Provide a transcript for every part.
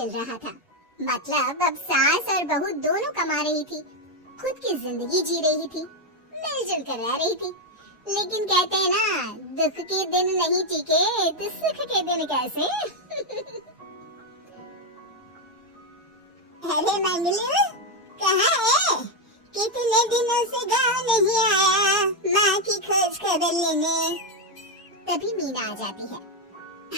चल रहा था। मतलब अब सास और बहू दोनों कमा रही थी, खुद की जिंदगी जी रही थी, मिलजुल कर रह रही थी। लेकिन कहते हैं ना, दुख के दिन नहीं टीके तो सुख के दिन कैसे। अरे मंगलू, कहाँ है? कितने दिनों से गाँव नहीं आया माँ की खोज खबर लेने। तभी मीना आ जाती है।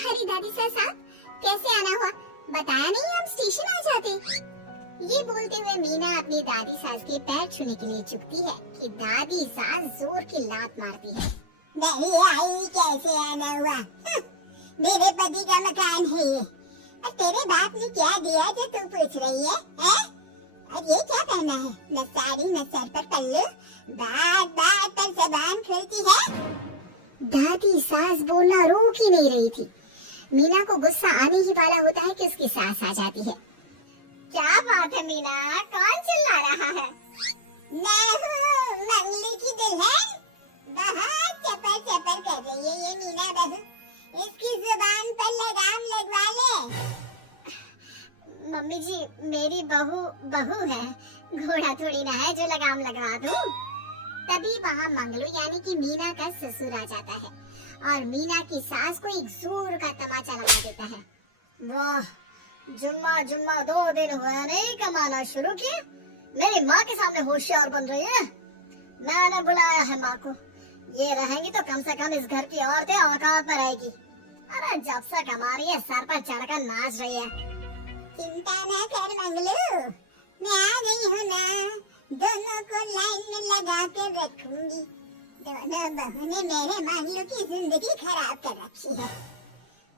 अरे दादी साहब, कैसे आना हुआ? बताया नहीं, हम स्टेशन आ जाते। ये बोलते हुए मीना अपनी दादी सास के पैर छूने के लिए झुकती है कि दादी सास जोर की लात मारती है। नहीं आई, कैसे आना हुआ? मेरे पति का मकान है ये। और तेरे बाप ने क्या दिया जो तू पूछ रही है? और ये क्या पहना है? न साड़ी न सर पर पल्लू, बात बात पर जबान खुलती है। दादी सास बोलना रोक ही नहीं रही थी। मीना को गुस्सा आने ही वाला होता है कि उसकी सास आ जाती है। क्या बात है मीना, कौन चिल्ला रहा है? मैं हूँ मंगलू की दुल्हन। बहुत चपर चपर कर रही है ये मीना बहू, इसकी जुबान पर लगाम लगवा ले। मम्मी जी, मेरी बहू है, घोड़ा थोड़ी ना है जो लगाम लगवा दूं। तभी वहाँ मंगलू यानी कि मीना का ससुर आ जाता है और मीना की सास को एक जोर का तमाचा लगा देता है। वाह, जुम्मा 2 दिन हुआ नहीं कमाना शुरू किया, मेरी माँ के सामने होशियार बन रही है। मैंने बुलाया है माँ को, ये रहेंगी तो कम से कम इस घर की औरतें औकात पर रहेगी। अरे जब से कमा रही है सर पर चढ़कर नाच रही है। चिंता न कर मंगलू, मैं आ गई हूँ ना, दोनों को लाइन में लगा के रखूंगी। दोनों बहू ने मेरे मंगलू की जिंदगी खराब कर रखी है।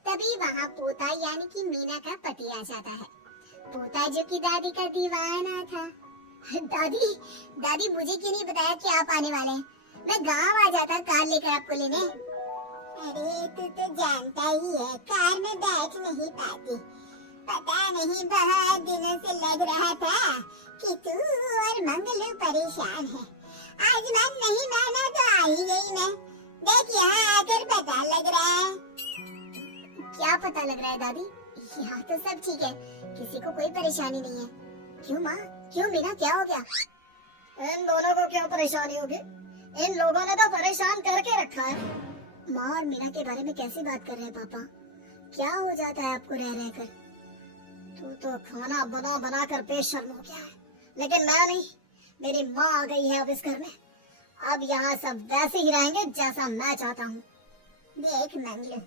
तभी वहाँ पोता यानी कि मीना का पति आ जाता है। पोता जो कि दादी का दीवाना था। दादी मुझे क्यों नहीं बताया कि आप आने वाले हैं? मैं गांव आ जाता कार लेकर आपको लेने। अरे तू तो जानता ही है, कार में बैठ नहीं पाती। पता नहीं बहुत दिनों से लग रहा था कि तू और मंगलू परेशान है। आज मन नहीं माना तो आ ही गई मैं। देख यहाँ आकर पता लग रहा है। क्या पता लग रहा है दादी? यहाँ तो सब ठीक है, किसी को कोई परेशानी नहीं है। क्यों माँ, क्यों मीना, क्या हो गया? इन दोनों को क्यों परेशानी होगी? इन लोगों ने तो परेशान करके रखा है। माँ और मीना के बारे में कैसी बात कर रहे हैं पापा? क्या हो जाता है आपको रह रह कर? तू तो खाना बना बना कर बेशर्म हो गया है, लेकिन मैं नहीं। मेरी माँ आ गई है अब इस घर में। अब यहाँ सब वैसे ही रहेंगे जैसा मैं चाहता हूँ। देख मंगलू,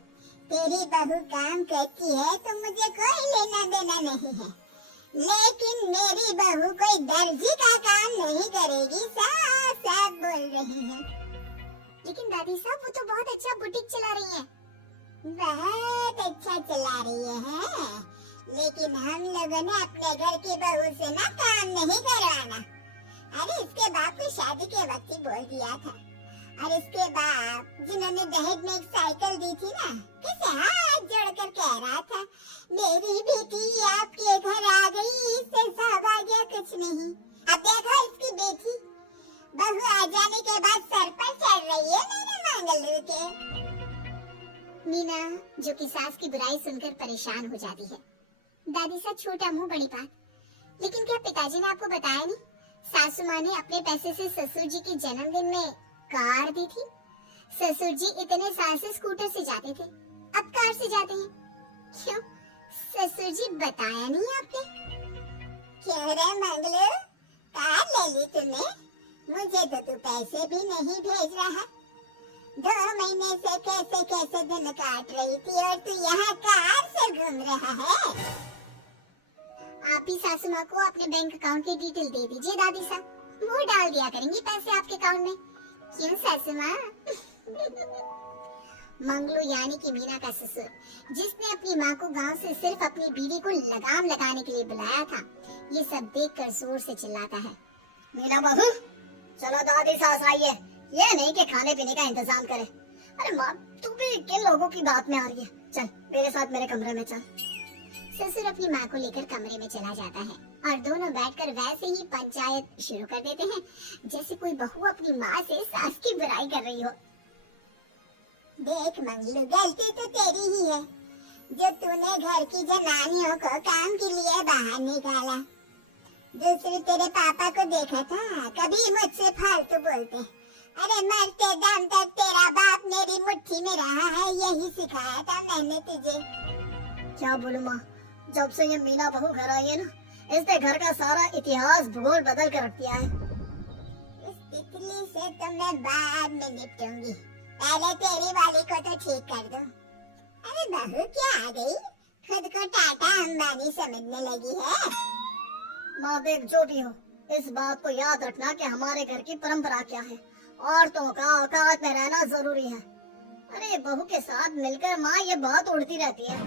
तेरी बहू काम करती है तो मुझे कोई लेना देना नहीं है, लेकिन मेरी बहू कोई दर्जी का काम नहीं करेगी, सब बोल रही है। लेकिन दादी साहब, वो तो बहुत अच्छा बुटीक चला रही है। बहुत अच्छा चला रही है, लेकिन हम लोगों ने अपने घर की बहू से ना काम नहीं करवाना। अरे इसके बाप ने शादी के वक्त ही बोल दिया था। और इसके बाप जिन्होंने दहेज में एक साइकिल दी थी ना, कैसे हाथ जोड़कर कह रहा था, मेरी बेटी आपके घर आ गई, इससे सौभाग्य कुछ नहीं। अब देखो इसकी बेटी बहू आ जाने के बाद सर पर चढ़ रही है मेरे मंगलू के। मीना जो कि सास की बुराई सुनकर परेशान हो जाती है। दादी सा छोटा मुंह बड़ी बात, लेकिन क्या पिताजी ने आपको बताया नहीं? सासू माँ ने अपने पैसे से ससुर जी के जन्मदिन में कार दी थी। ससुर जी इतने साल से स्कूटर से जाते थे, अब कार से जाते हैं। क्यों ससुर जी बताया नहीं आपने? क्यों रे मंगलू, कार ले ली तूने? मुझे तो तू पैसे भी नहीं भेज रहा। 2 महीने से कैसे कैसे दिन काट रही थी और तू यहाँ कार से घूम रहा है। आप ही सासू माँ को अपने बैंक अकाउंट की डिटेल दे दीजिए दादी साहब, वो डाल दिया करेंगी पैसे आपके अकाउंट में। क्यों सासू माँ? मंगलू यानी कि मीना का ससुर, जिसने अपनी माँ को गांव से सिर्फ अपनी बीवी को लगाम लगाने के लिए बुलाया था, ये सब देखकर जोर से चिल्लाता है। मीना बहू, चलो दादी सास आई है, ये नहीं कि खाने पीने का इंतजाम करे। अरे माँ, तू भी किन लोगों की बात में आ रही है? चल मेरे साथ मेरे कमरे में चल। ससुर अपनी माँ को लेकर कमरे में चला जाता है और दोनों बैठकर वैसे ही पंचायत शुरू कर देते हैं, जैसे कोई बहू अपनी माँ से सास की बुराई कर रही हो। देख मंगलू, गलती तो तेरी ही है, जो तूने घर की जनानियों को काम के लिए बाहर निकाला। दूसरी तेरे पापा को देखा था, कभी मुझसे फालतू बोलते। अरे मरते दम तक तेरा बाप मेरी मुट्ठी में रहा है, यही सिखाया था मैंने तुझे। क्या बोलूं माँ, जब से ये मीना बहू घर आई है ना, इसने घर का सारा इतिहास भूगोल बदल कर रख दिया है। इस तितली से तो मैं बाद में निपटूंगी, पहले तेरी वाली को तो ठीक कर दूं। अरे बहू क्या आ गई, खुद को टाटा अंबानी समझने लगी है। माँ देख, जो भी हो, इस बात को याद रखना कि हमारे घर की परंपरा क्या है। औरतों का औकात में रहना जरूरी है। अरे बहू के साथ मिलकर माँ ये बात उड़ती रहती है।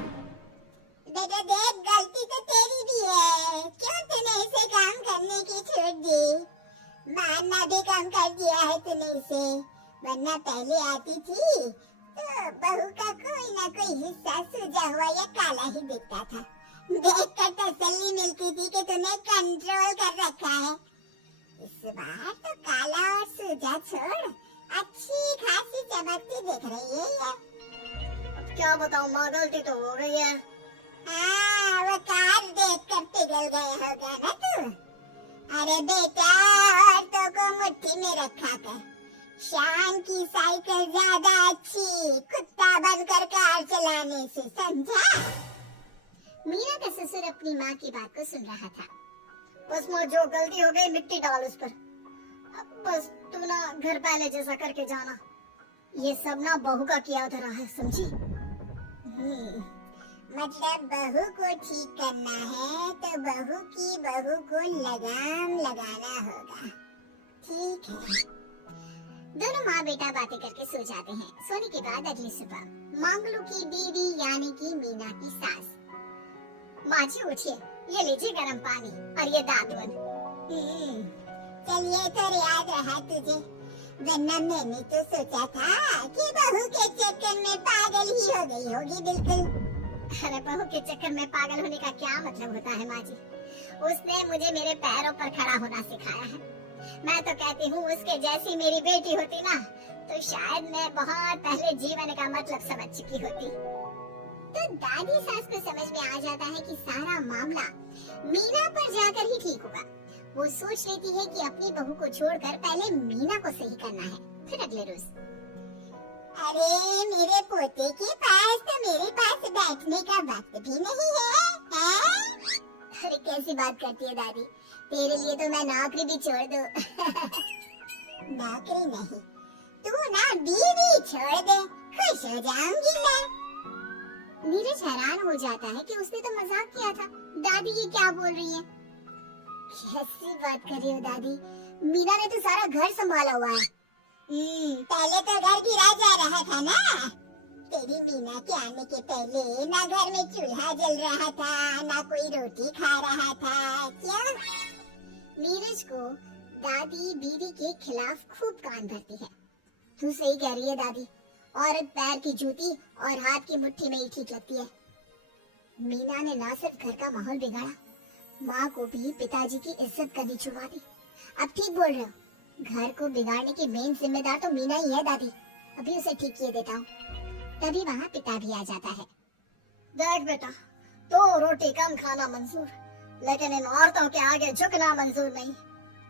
बेटा देख, गलती तो तेरी भी है, क्यों तूने इसे काम करने की छूट दी। मारना भी कम कर दिया है तूने इसे, वरना पहले आती थी तो बहू का कोई ना कोई हिस्सा सूजा हुआ या काला ही दिखता था। देखकर तसल्ली मिलती थी कि तूने कंट्रोल कर रखा है। इस बार तो काला और सूजा छोड़, अच्छी खासी चमकती दिख रही है ये। अब क्या बताऊं माँ, गलती तो हो गई है। हाँ, वो कार देखकर पिघल गए होगा ना तू। अरे बेटा, औरतों को मुट्ठी में रखा कर, शान की साइकिल ज्यादा अच्छी कुत्ता बनकर कार चलाने से, समझा। मीरा का ससुर अपनी माँ की बात को सुन रहा था। बस माँ, जो गलती हो गई मिट्टी डाल उस पर। अब बस तू ना घर पहले जैसा करके जाना। ये सब ना बहू का किया धरा है, समझी। मतलब बहू को ठीक करना है तो बहू को लगाम लगाना होगा, ठीक है। दोनों माँ बेटा बातें करके सो जाते हैं। सोने के बाद अगली सुबह मंगलू की बीवी यानी कि मीना की सास, माँ जी उठिए, ये लीजिए गर्म पानी और ये दातुन। चलिए तो याद रहा तुझे, वरना मैंने तो सोचा था कि बहू के चक्कर में पागल ही हो गई होगी बिल्कुल। अरे बहू के चक्कर में पागल होने का क्या मतलब होता है माँ जी। उसने मुझे मेरे पैरों पर खड़ा होना सिखाया है। मैं तो कहती हूँ उसके जैसी मेरी बेटी होती ना, तो शायद मैं बहुत पहले जीवन का मतलब समझ चुकी होती। तो दादी सास को समझ में आ जाता है कि सारा मामला मीना पर जाकर ही ठीक होगा। वो सोच लेती है कि अपनी बहू को छोड़कर पहले मीना को सही करना है। फिर अगले रोज, अरे मेरे पोते के पास तो मेरे पास बैठने का वक्त भी नहीं है? अरे कैसी बात करती है दादी, तेरे लिए तो मैं नौकरी भी छोड़ दूं। नौकरी नहीं, तू ना बीवी छोड़ दे, खुश हो जाऊंगी मैं। नीरज हैरान हो जाता है कि उसने तो मजाक किया था, दादी ये क्या बोल रही है। कैसी बात कर रही हो दादी, मीना ने तो सारा घर संभाला हुआ है। पहले तो घर गिरा जा रहा था ना, तेरी मीना के आने के पहले ना घर में चूल्हा जल रहा था, ना कोई रोटी खा रहा था। क्या? नीरज को दादी बीवी के खिलाफ खूब कान भरती है। तू सही कह रही है दादी, औरत पैर की जूती और हाथ की मुट्ठी में ही ठीक लगती है। मीना ने ना सिर्फ घर का माहौल बिगाड़ा, माँ को भी पिताजी की इज्जत करनी छुड़वा दी। अब ठीक बोल रहे हो, घर को बिगाड़ने की मेन जिम्मेदार तो मीना ही है दादी। अभी उसे ठीक किए देता हूँ। तभी वहाँ पिता भी आ जाता है। देख बेटा, तो रोटी कम खाना मंजूर, लेकिन इन औरतों के आगे झुकना मंजूर नहीं।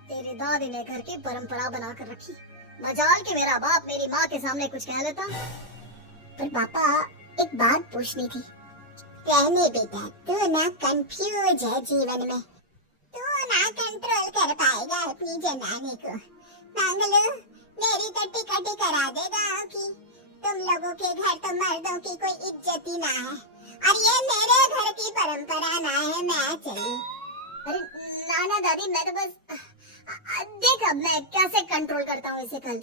तेरी दादी ने घर की परंपरा बना कर रखी, मजाल कि मेरा बाप मेरी माँ के सामने कुछ कह लेता। पर पापा एक बात पूछनी थी। कहने बेटा, तू ना कंफ्यूज है जीवन में, तू ना कंट्रोल कर पाएगा अपनी जनानी को। मंगलू, मेरी तो टिकट करा दे गाँव की। तुम लोगों के घर तो मर्दों की कोई इज्जत ही ना है, और ये मेरे घर की परंपरा ना है, मैं चली। अरे नाना दादी, मैं तो बस देख अब मैं कैसे कंट्रोल करता हूँ इसे कल।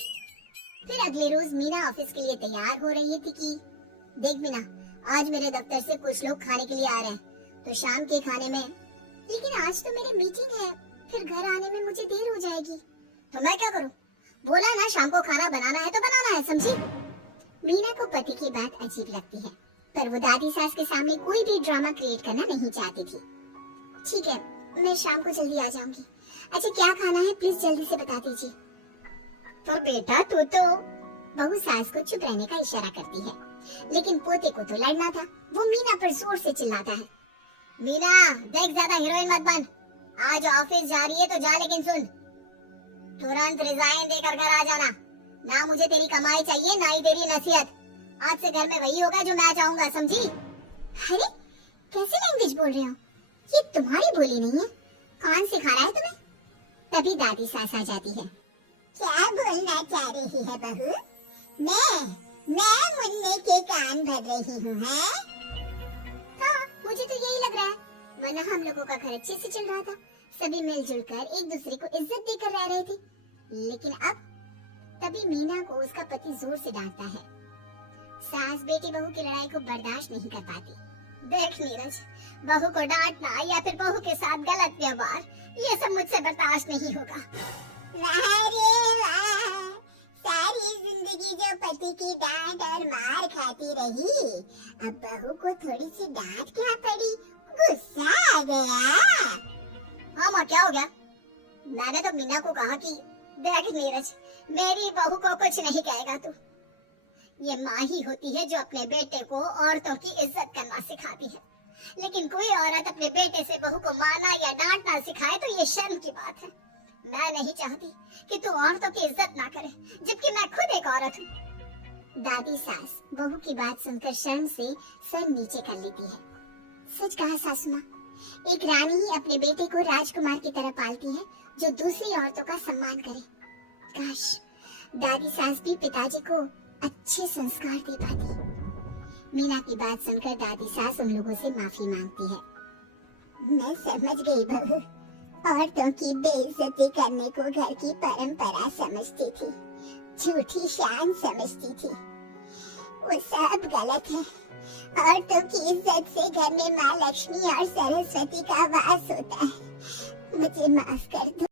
फिर अगले रोज मीना ऑफिस के लिए तैयार हो रही थी कि देख मीना, आज मेरे दफ्तर से कुछ लोग खाने के लिए आ रहे हैं, तो शाम के खाने में, लेकिन आज तो मेरी मीटिंग है, फिर घर आने में मुझे देर हो जाएगी। तो मैं क्या करूँ? बोला ना शाम को खाना बनाना है तो बनाना है, समझी। मीना को पति की बात अजीब लगती है, पर वो दादी सास के सामने कोई भी ड्रामा क्रिएट करना नहीं चाहती थी। ठीक है, मैं शाम को जल्दी आ जाऊंगी। अच्छा क्या खाना है प्लीज जल्दी से बता दीजिए। तो बेटा तू तो, बहू सास को चुप रहने का इशारा करती है। लेकिन पोते को तो लड़ना था। वो मीना पर जोर से चिल्लाता है, मीना देख ज्यादा हीरोइन मत बन, आज ऑफिस जा रही है तो जा, लेकिन सुन तुरंत रिजाइन देकर घर आ जाना। ना मुझे तेरी कमाई चाहिए ना ही तेरी नसीहत। आज से घर में वही होगा जो मैं चाहूंगा, समझी? अरे कैसी लैंग्वेज बोल रहे हो, ये तुम्हारी बोली नहीं है, कौन सिखा रहा है तुम्हें? तभी दादी सास आ जाती है। क्या बोलना चाह रही है बहू? मैं मुन्ने के कान भर रही हूँ, है? हाँ मुझे तो यही लग रहा है, वरना हम लोगों का घर अच्छे से चल रहा था, सभी मिलजुल कर एक दूसरे को इज्जत देकर रह रहे थे। लेकिन अब तभी मीना को उसका पति जोर से डांटता है। सास बेटी बहू की लड़ाई को बर्दाश्त नहीं कर पाती। देख नीरज, बहू को डांटना या फिर बहू के साथ गलत व्यवहार, ये सब मुझसे बर्दाश्त नहीं होगा। वाह रे वाह, सारी जिंदगी जो पति की डांट और मार खाती रही, अब बहू को थोड़ी सी डांट क्या पड़ी, गुस्सा आ गया। हाँ माँ क्या हो गया? मैंने तो मीना को कहा कि देख नीरज, मेरी बहू को कुछ नहीं कहेगा तू। ये माँ ही होती है जो अपने बेटे को औरतों की इज्जत करना सिखाती है, लेकिन कोई औरत अपने बेटे से बहू को मारना या डांटना सिखाए तो ये शर्म की बात है। मैं नहीं चाहती कि तू औरतों की इज्जत ना करे, जबकि मैं खुद एक औरत हूँ। दादी सास बहू की बात सुनकर शर्म से सर नीचे कर लेती है। सच कहा सासू माँ, एक रानी ही अपने बेटे को राजकुमार की तरह पालती है जो दूसरी औरतों का सम्मान करे। काश दादी सास भी पिताजी को अच्छे संस्कार दे पाती। मीना की बात सुनकर दादी सास उन लोगों से माफी मांगती है। मैं समझ गई बहू, औरतों की बेइज्जती करने को घर की परंपरा समझती थी, झूठी शान समझती थी। वो सब गलत है। औरतों की इज्जत से घर में माँ लक्ष्मी और सरस्वती का वास होता है। मुझे माफ कर दो।